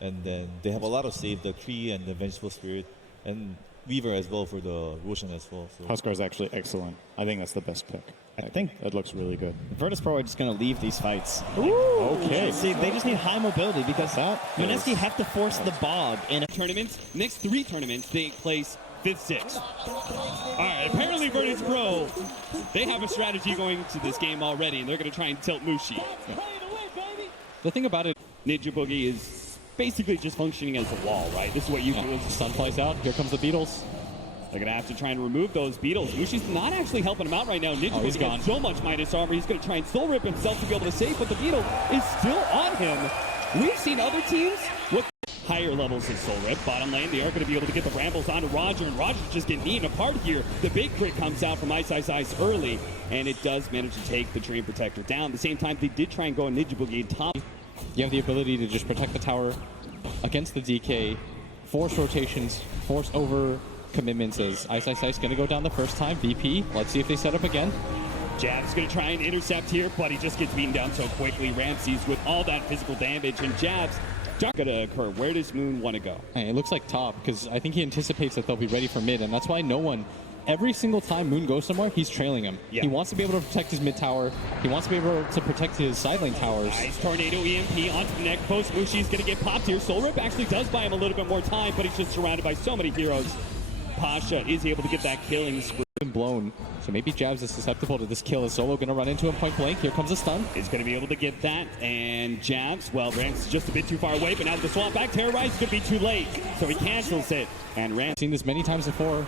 And then they have a lot of save, the Kree and the Vengeful Spirit, and Weaver as well for the Roshan as well. So. Huskar is actually excellent. I think that's the best pick. I think that looks really good. Virtus.pro are just going to leave these fights. Ooh, okay. See, they just need high mobility because MINESKI have to force the bog in tournaments. Next 3 tournaments, they place 5th, 6th. All right, apparently Virtus.pro, they have a strategy going to this game already, and they're going to try and tilt Mushi. Yeah. The thing about it, Ninja Boogie is basically just functioning as a wall, right? This is what you do as the sun flies out. Here comes the beetles. They're going to have to try and remove those beetles. Mushi's not actually helping him out right now. Ninja Boogie has so much minus armor. He's going to try and soul rip himself to be able to save, but the beetle is still on him. We've seen other teams with higher levels of soul rip. Bottom lane, they are going to be able to get the brambles onto Roger, and Roger's just getting eaten apart here. The big crit comes out from Ice early, and it does manage to take the Dream Protector down. At the same time, they did try and go on Ninja Boogie top. You have the ability to just protect the tower against the DK, force rotations, force over commitments as Ice going to go down the first time. VP, let's see if they set up again. Jab's going to try and intercept here, but he just gets beaten down so quickly. Ramses with all that physical damage, and Jab's going to occur. Where does Moon want to go? Hey, it looks like top, because I think he anticipates that they'll be ready for mid, and that's why no one, every single time Moon goes somewhere, he's trailing him. Yeah. He wants to be able to protect his mid tower. He wants to be able to protect his side lane towers. Nice tornado EMP onto the neck post. Mushi's going to get popped here. Soul Rip actually does buy him a little bit more time, but he's just surrounded by so many heroes. Pasha is able to get that killing spree. Blown, so maybe Jabs is susceptible to this kill. Is Solo going to run into him point blank? Here comes a stun. He's going to be able to get that, and Jabs, well, Rams is just a bit too far away, but now the swap back, Terrorize is going to be too late, so he cancels it, and Rams. Seen this many times before.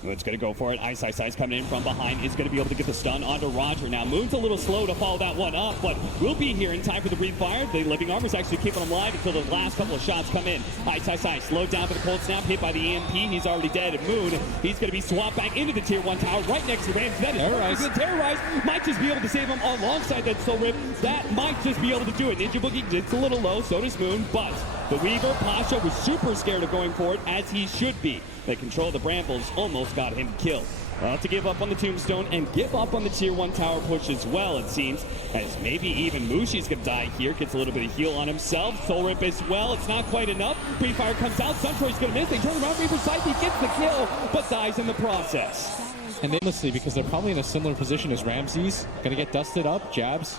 Moon's going to go for it. Ice coming in from behind is going to be able to get the stun onto Roger. Now, Moon's a little slow to follow that one up, but will be here in time for the breathe fire. The living armor's actually keeping him alive until the last couple of shots come in. Ice slowed down for the cold snap, hit by the EMP. He's already dead. And Moon, he's going to be swapped back into the tier 1 tower right next to Rams. That is Terrorize. Terrorize might just be able to save him alongside that Soul Rip. That might just be able to do it. Ninja Boogie gets a little low, so does Moon, but the Weaver, Pasha, was super scared of going for it, as he should be. The control of the Brambles almost got him killed. To give up on the Tombstone and give up on the tier 1 tower push as well, it seems, as maybe even Mushi's gonna die here. Gets a little bit of heal on himself. Soul Rip as well. It's not quite enough. Free Fire comes out. Suntroy's gonna miss. They turn around. Reaper side. He gets the kill, but dies in the process. And they honestly, because they're probably in a similar position as Ramses, gonna get dusted up. Jabs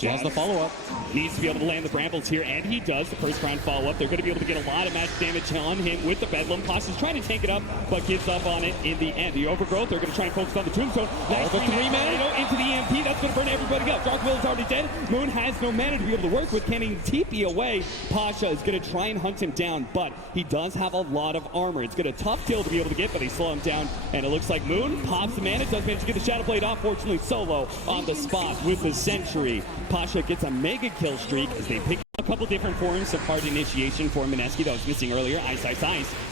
has the follow-up. Needs to be able to land the Brambles here, and he does. The first round follow-up. They're going to be able to get a lot of match damage on him with the Bedlam. Pasha's trying to tank it up, but gives up on it in the end. The Overgrowth, they're going to try and focus on the Tombstone. Nice the 3-man into the EMP. That's going to burn everybody up. Dark Will's already dead. Moon has no mana to be able to work with. Can't even TP away. Pasha is going to try and hunt him down, but he does have a lot of armor. It's going to tough kill to be able to get, but they slow him down, and it looks like Moon pops the mana. Does manage to get the Shadow Blade off. Fortunately, Solo on the spot with the Sentry. Pasha gets a mega kill streak as they pick a couple different forms of hard initiation for MINESKI that was missing earlier. Ice.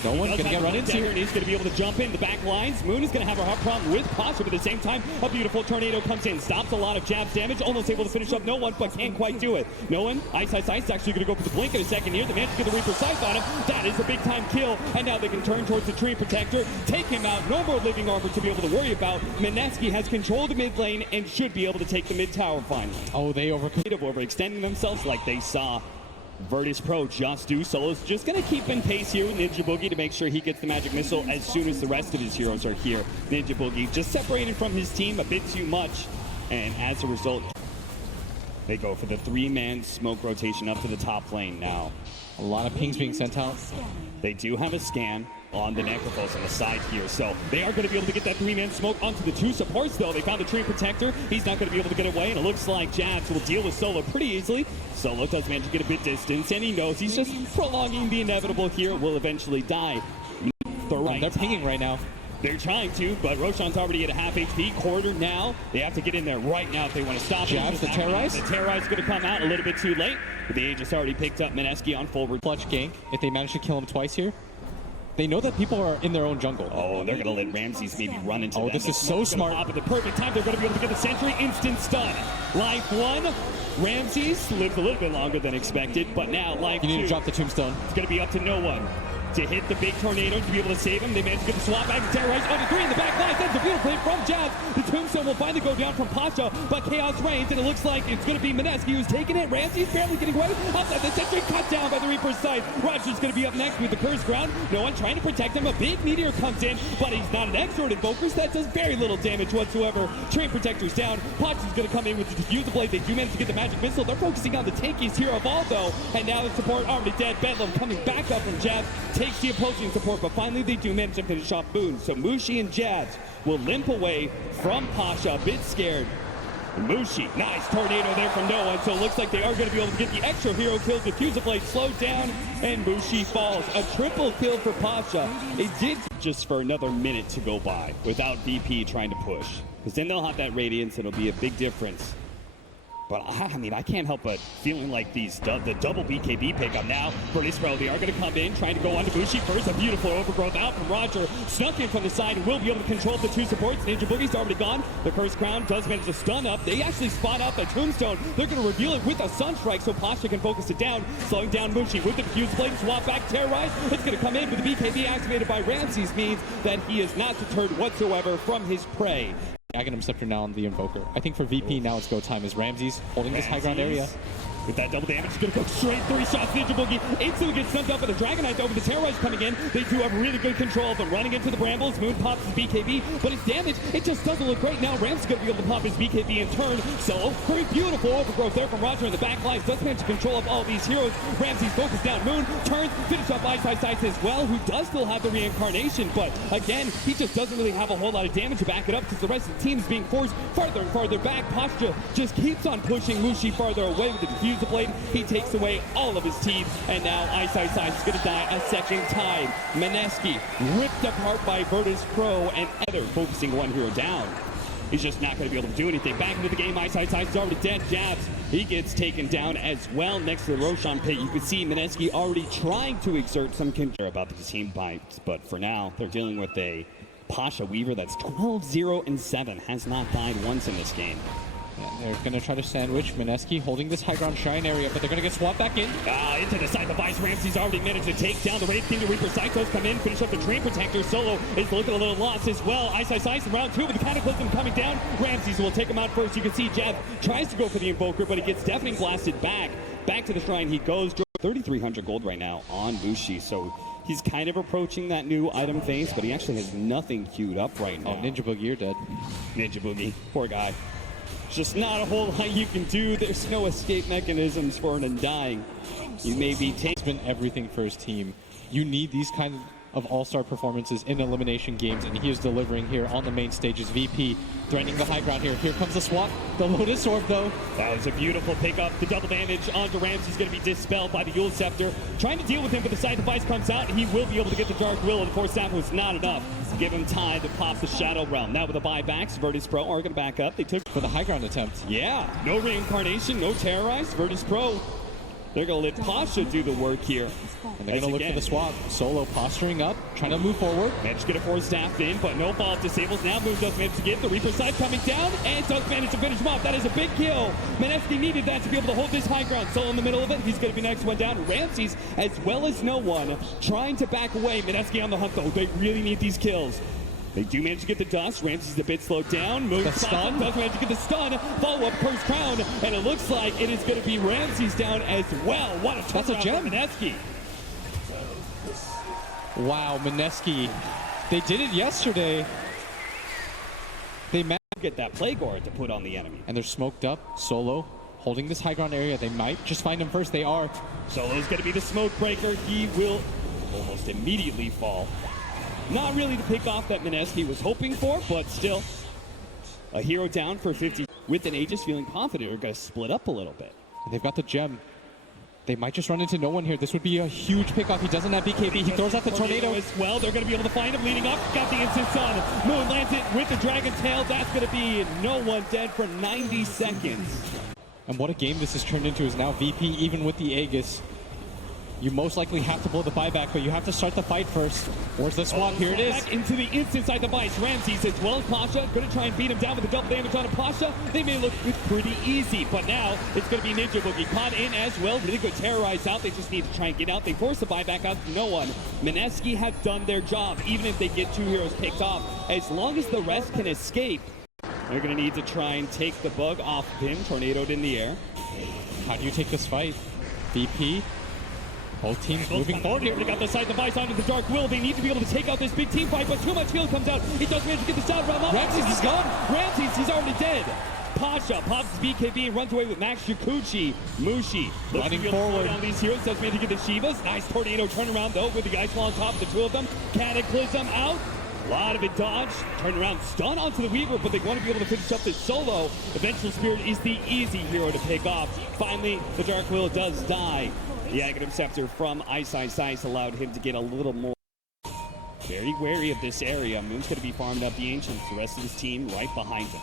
No one's going to get run into. He's going to be able to jump in the back lines. Moon is going to have a hard problem with Pasha, but at the same time, a beautiful tornado comes in, stops a lot of Jab's damage, almost able to finish up no one, but can't quite do it. No one. Ice is actually going to go for the blink in a second here. The man to get the Reaper Scythe on him. That is a big time kill, and now they can turn towards the Tree Protector, take him out. No more living armor to be able to worry about. MINESKI has control of the mid lane and should be able to take the mid tower finally. Oh, they overextending themselves like they saw Virtus.pro just do. Solo's just going to keep in pace here with Ninja Boogie to make sure he gets the magic missile as soon as the rest of his heroes are here. Ninja Boogie just separated from his team a bit too much, and as a result, they go for the 3-man smoke rotation up to the top lane now. A lot of pings being sent out. They do have a scan on the Necrophos on the side here, so they are going to be able to get that 3-man smoke onto the 2 supports, though. They found the Tree Protector. He's not going to be able to get away, and it looks like Jabs will deal with Solo pretty easily. Solo does manage to get a bit distance, and he knows he's just prolonging the inevitable here. Will eventually die. They're pinging right now. They're trying to, but Roshan's already at a half HP. Quarter now. They have to get in there right now if they want to stop him. Jabs, the Terrorize. The Terrorize is going to come out a little bit too late, but the Aegis already picked up MINESKI on forward. Clutch gank if they manage to kill him twice here. They know that people are in their own jungle. Oh, they're going to let Ramses maybe run into them. This is so smart. At the perfect time, they're going to be able to get the Sentry. Instant stun. Life 1. Ramses lived a little bit longer than expected, but now life 2. You need to drop the Tombstone. It's going to be up to no one. to hit the big tornado to be able to save him. They managed to get the swap back to Terrorize under 3 in the back line. That's a beautiful play from Jazz. The tombstone will finally go down from Pasha, but Chaos reigns, and it looks like it's going to be MINESKI who's taking it. Ramsey's barely getting away. Outside the sentry, cut down by the Reaper's sight. Roger's going to be up next with the Curse Ground. No one trying to protect him. A big meteor comes in, but he's not an Exort Invoker, so that does very little damage whatsoever. Train Protector's down. Pasha's going to come in with the Diffuser Blade. They do manage to get the Magic Missile. They're focusing on the tankiest hero of all, though, and now the support already dead. Bedlam coming back up from Jazz, takes the opposing support, but finally they do manage to finish off Boone. So Mushi and Jazz will limp away from Pasha, a bit scared. Mushi, nice tornado there from no one, so it looks like they are going to be able to get the extra hero kill. Diffuser Blade slowed down, and Mushi falls. A triple kill for Pasha. It did just for another minute to go by without VP trying to push, because then they'll have that Radiance, it'll be a big difference. But I mean, I can't help but feeling like the double BKB pickup now. FastestFromSEA, they are going to come in, trying to go on to Mushi first. A beautiful overgrowth out from Roger. Snuck in from the side and will be able to control the two supports. Ninja Boogie's already gone. The Curse Crown does manage to stun up. They actually spot out the Tombstone. They're going to reveal it with a Sunstrike so Pasha can focus it down. Slowing down Mushi with the Diffuse Blade. Swap back, Terrorize. It's going to come in with the BKB activated by Ramses, means that he is not deterred whatsoever from his prey. Aghanim Scepter now on the Invoker. I think for VP now it's go time as Ramses holding this high ground area. With that double damage, he's going to go straight 3 shots. Ninja Boogie instantly gets stunned up with a Dragonite over the Terrorize coming in. They do have really good control of them. Running into the Brambles, Moon pops his BKB, but his damage, it just doesn't look great. Now Ram's going to be able to pop his BKB in turn. So, very beautiful overgrowth there from Roger in the back lines. Does manage to control of all these heroes. Ramsey's focused down. Moon turns, finish off Ice as well, who does still have the reincarnation, but again, he just doesn't really have a whole lot of damage to back it up because the rest of the team is being forced farther and farther back. Pasha just keeps on pushing Mushi farther away with the Diffuser Blade. He takes away all of his teeth, and now Ice is going to die a second time. MINESKI ripped apart by Virtus Pro, and Ether focusing one hero down. He's just not going to be able to do anything. Back into the game, Ice is already dead. Jabs, he gets taken down as well next to the Roshan pit. You can see MINESKI already trying to exert some control about the team bites, but for now, they're dealing with a Pasha Weaver that's 12-0-7, has not died once in this game. And they're going to try to sandwich MINESKI holding this high ground shrine area, but they're going to get swapped back in. Into the side of Vice. Ramsey's already managed to take down the Wraith King. The Reaper Psychos come in, finish up the Train Protector. Solo is looking a little lost as well. Ice in round 2 with the Cataclysm coming down. Ramses will take him out first. You can see Jeff tries to go for the Invoker, but he gets deafening blasted back. Back to the shrine he goes. 3,300 gold right now on Mushi, so he's kind of approaching that new item phase, but he actually has nothing queued up right now. Oh, Ninja Boogie, you're dead. Ninja Boogie, poor guy. Just not a whole lot you can do. There's no escape mechanisms for an undying. You may be taking. It's been everything for his team. You need these kind of all-star performances in elimination games, and he is delivering here on the main stages. VP threatening the high ground here. Here comes the swap. The Lotus Orb, though. That was a beautiful pickup. The double damage onto Ramsey is going to be dispelled by the Yule Scepter. Trying to deal with him, but the Scythe Device comes out. He will be able to get the Dark Will, and the Force Staff was not enough to give him time to pop the Shadow Realm. Now with the buybacks, Virtus Pro are going to back up. They took for the high ground attempt. Yeah, no reincarnation, no terrorize. Virtus Pro, they're going to let Pasha do the work here. And they're going to look for the swap. Solo posturing up, trying to move forward. Managed to get a Force Staff in, but no fall disables. Now Moon does manage to get the Reaper side coming down, and does manage to finish him off. That is a big kill. MINESKI needed that to be able to hold this high ground. Solo in the middle of it. He's going to be next one down. Ramses, as well as no one, trying to back away. MINESKI on the hunt, though. They really need these kills. They do manage to get the dust. Ramses is a bit slowed down. Moon stun. Does manage to get the stun. Follow-up Curse Crown. And it looks like it is going to be Ramses down as well. What a That's a gem. MINESKI. Wow, MINESKI. They did it yesterday. They managed to get that Plague Aura to put on the enemy. And they're smoked up. Solo holding this high ground area. They might just find him first. They are. Solo's going to be the smoke breaker. He will almost immediately fall. Not really the pick off that MINESKI was hoping for, but still a hero down for 50. With an Aegis feeling confident, we're going to split up a little bit. They've got the gem. They might just run into no one here. This would be a huge pickoff. He doesn't have BKB. He throws out the tornado as well. They're going to be able to find him leading up. Got the instant on. Moon lands it with the Dragon Tail. That's going to be no one dead for 90 seconds. And what a game this has turned into is now VP, even with the Aegis. you most likely have to blow the buyback, but you have to start the fight first. Where's the swap? Here it is. Back into the instant side device. Ramses as well as Pasha. Going to try and beat him down with a double damage on a Pasha. They may look pretty easy, but now it's going to be Ninja Boogie caught in as well. Really good terrorize out. They just need to try and get out. They force the buyback out to no one. MINESKI have done their job, even if they get 2 heroes picked off. As long as the rest can escape, they're going to need to try and take the bug off him. Tornadoed in the air. How do you take this fight? VP? Both teams moving forward here. They got the side device onto the Dark Will. They need to be able to take out this big team fight, but too much heal comes out. He does manage to get the shot from Ramses is gone. Ramses, he's already dead. Pasha pops his BKB and runs away with Max Yakuchi. Mushi running forward on these heroes. Does manage to get the Shivas. Nice tornado turnaround though with the ice wall on top of the 2 of them. Cataclysm out. A lot of it dodged. Turn around, stun onto the Weaver, but they want to be able to finish up this solo. Eventual Spirit is the easy hero to pick off. Finally, the Dark Will does die. The Aghanim Scepter from Ice allowed him to get a little more. Very wary of this area. Moon's going to be farming up the Ancients. The rest of his team right behind him.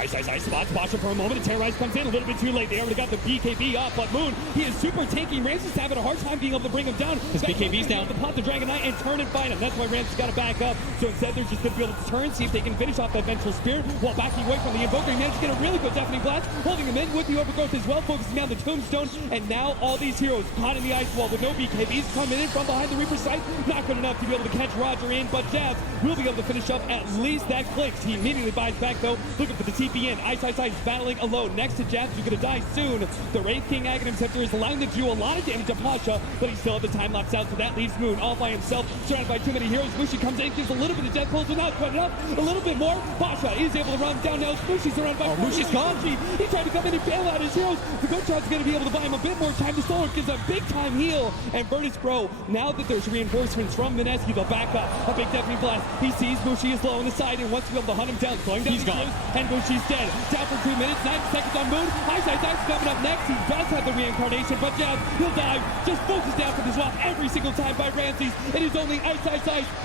Ice spots Pasha for a moment, and Terrorize comes in a little bit too late. They already got the BKB up, but Moon, he is super tanky. Ramses having a hard time being able to bring him down. His BKB's down. To pop the Dragon Knight and turn and fight him. That's why Ramses got to back up. So instead, they're just going to be able to turn, see if they can finish off that Vengeful Spirit while backing away from the Invoker. He managed to get a really good Deafening Blast, holding him in with the Overgrowth as well, focusing down the Tombstone. And now all these heroes caught in the Ice Wall with no BKBs coming in from behind the Reaper site. Not good enough to be able to catch Roger in, but Jazz will be able to finish up at least that clicks. He immediately buys back though, looking for the TP in. Ice battling alone next to Jabs, who's going to die soon. The Wraith King Aghanim Scepter is allowing them to do a lot of damage to Pasha, but he still has the time lapse out, so that leaves Moon all by himself, surrounded by too many heroes. Mushi comes in, gives a little bit of death pulls, but not quite enough. A little bit more. Pasha is able to run down now. Mushi's surrounded by Mushi's gone. He's trying to come in and bail out his heroes. The Good Shot's going to be able to buy him a bit more time to slow him, gives a big time heal. And Virtus Pro, now that there's reinforcements from MINESKI, they'll back up. A big Deafening Blast. He sees Mushi is low on the side and wants to be able to hunt him down. Slowing down He's gone. and Mushi's dead. Down for 2 minutes, 90 seconds on Moon. Ice coming up next. He does have the reincarnation, but Jazz, he'll die. Just focus down for the swap every single time by Ramses. It is only Ice.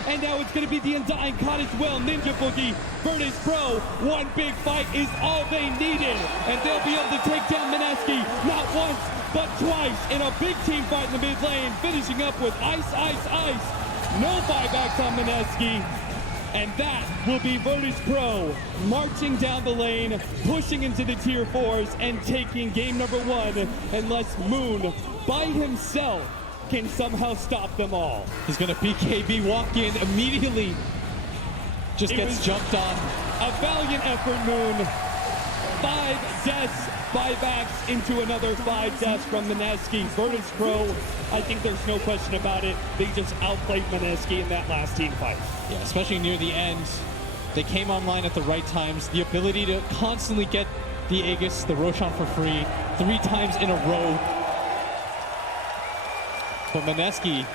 And now it's going to be the Undying caught as well. Ninja Boogie, Virtus Pro. One big fight is all they needed. And they'll be able to take down MINESKI not once, but twice in a big team fight in the mid lane. Finishing up with Ice. No buybacks on MINESKI. And that will be Virtus Pro marching down the lane, pushing into the tier 4s, and taking game number 1, unless Moon, by himself, can somehow stop them all. He's going to BKB walk in immediately. Just gets jumped on. A valiant effort, Moon. 5 deaths, buybacks into another 5 deaths from MINESKI. Virtus Pro, I think there's no question about it. They just outplayed MINESKI in that last team fight. Yeah, especially near the end. They came online at the right times. The ability to constantly get the Aegis, the Roshan for free, 3 times in a row. But MINESKI